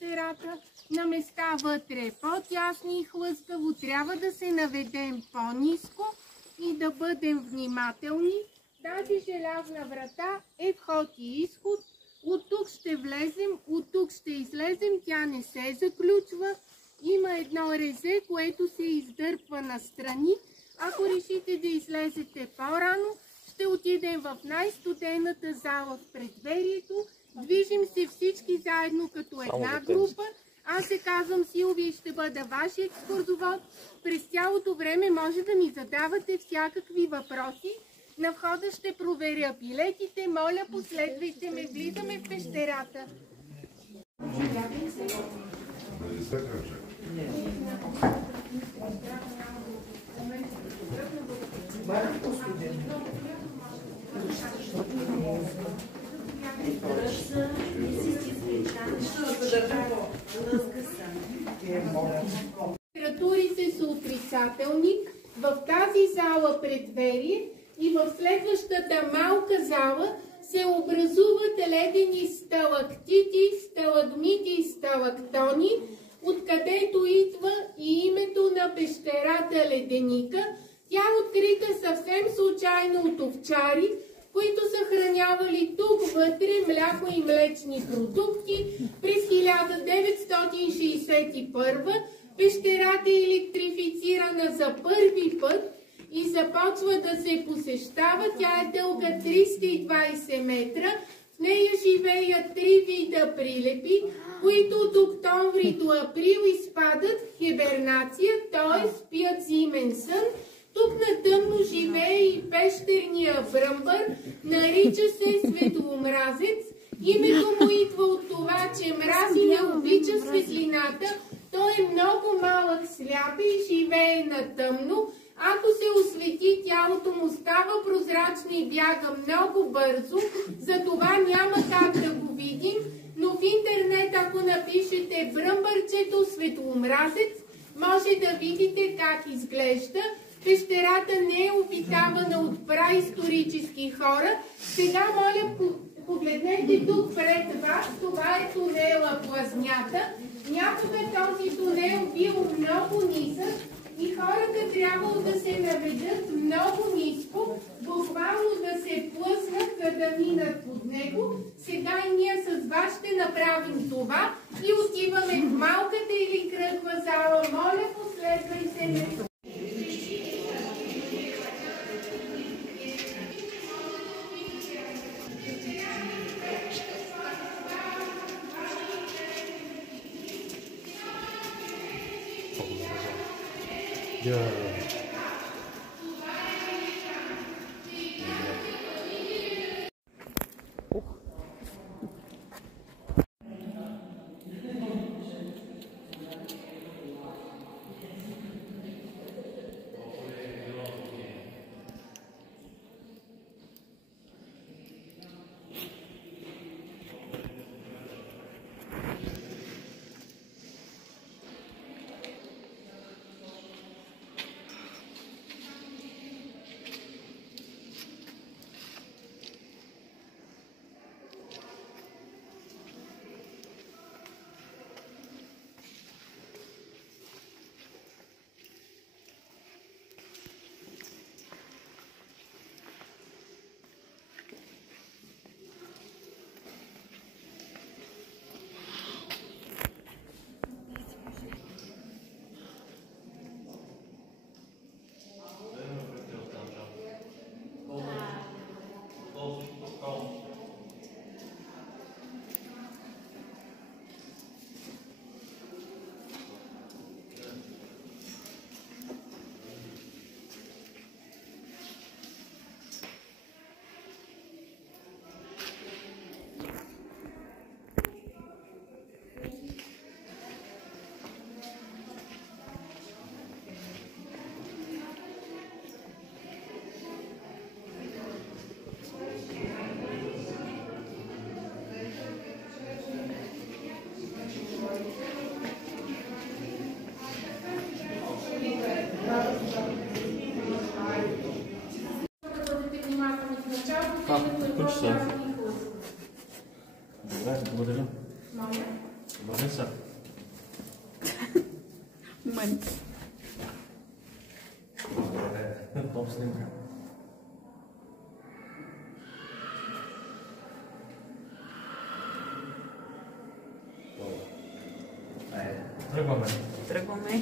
пещерата, на места вътре е по-тясно и хлъзгаво, трябва да се наведем по-ниско и да бъдем внимателни. Тази желязна врата е вход и изход. От тук ще влезем, от тук ще излезем, тя не се заключва. Има едно резе, което се издърпва настрани. Ако решите да излезете по-рано, ще отидем в най-студената зала в предверието. Движим се всички заедно като една група. Аз се казвам Силвия и ще бъда вашия екскурзовод. През цялото време може да ми задавате всякакви въпроси. На входа ще проверя билетите. Моля, последвайте ме. Влизаме в пещерата. Температурите са отрицателни. В тази зала предверие и в следващата малка зала се образуват ледени сталактити, сталагмити и сталактони, откъдето идва и името на пещерата Леденика. Тя е открита съвсем случайно от овчари, които са хранявали тук вътре мляко и млечни продукти. През 1961 пещерата е електрифицирана за първи път и започва да се посещава. Тя е дълга 320 метра. В нея живеят 3 вида прилепи, които от октомври до април изпадат в хибернация, т.е. спят зимен сън. Тук на тъмно живее и пещерния бръмбър, нарича се светломразец. Името му идва от това, че мрази не обича светлината. Той е много малък сляп и живее на тъмно. Ако се освети, тялото му става прозрачно и бяга много бързо, затова няма как да го видим, но в интернет, ако напишете бръмбърчето светломразец, може да видите как изглежда. Пещерата не е обитавана от праисторически хора. Сега, моля, погледнете тук пред вас. Това е тунела Плазнята. Някога този тунел бил много нисък и хората трябвало да се наведат много ниско, буквално да се плъзнат, за да минат под него. Сега и ние с вас ще направим това и отиваме в малката или кръгла зала. Моля, последвайте ме. Lăsa. Mănânc. Top slim. Dragul meu. Dragul meu.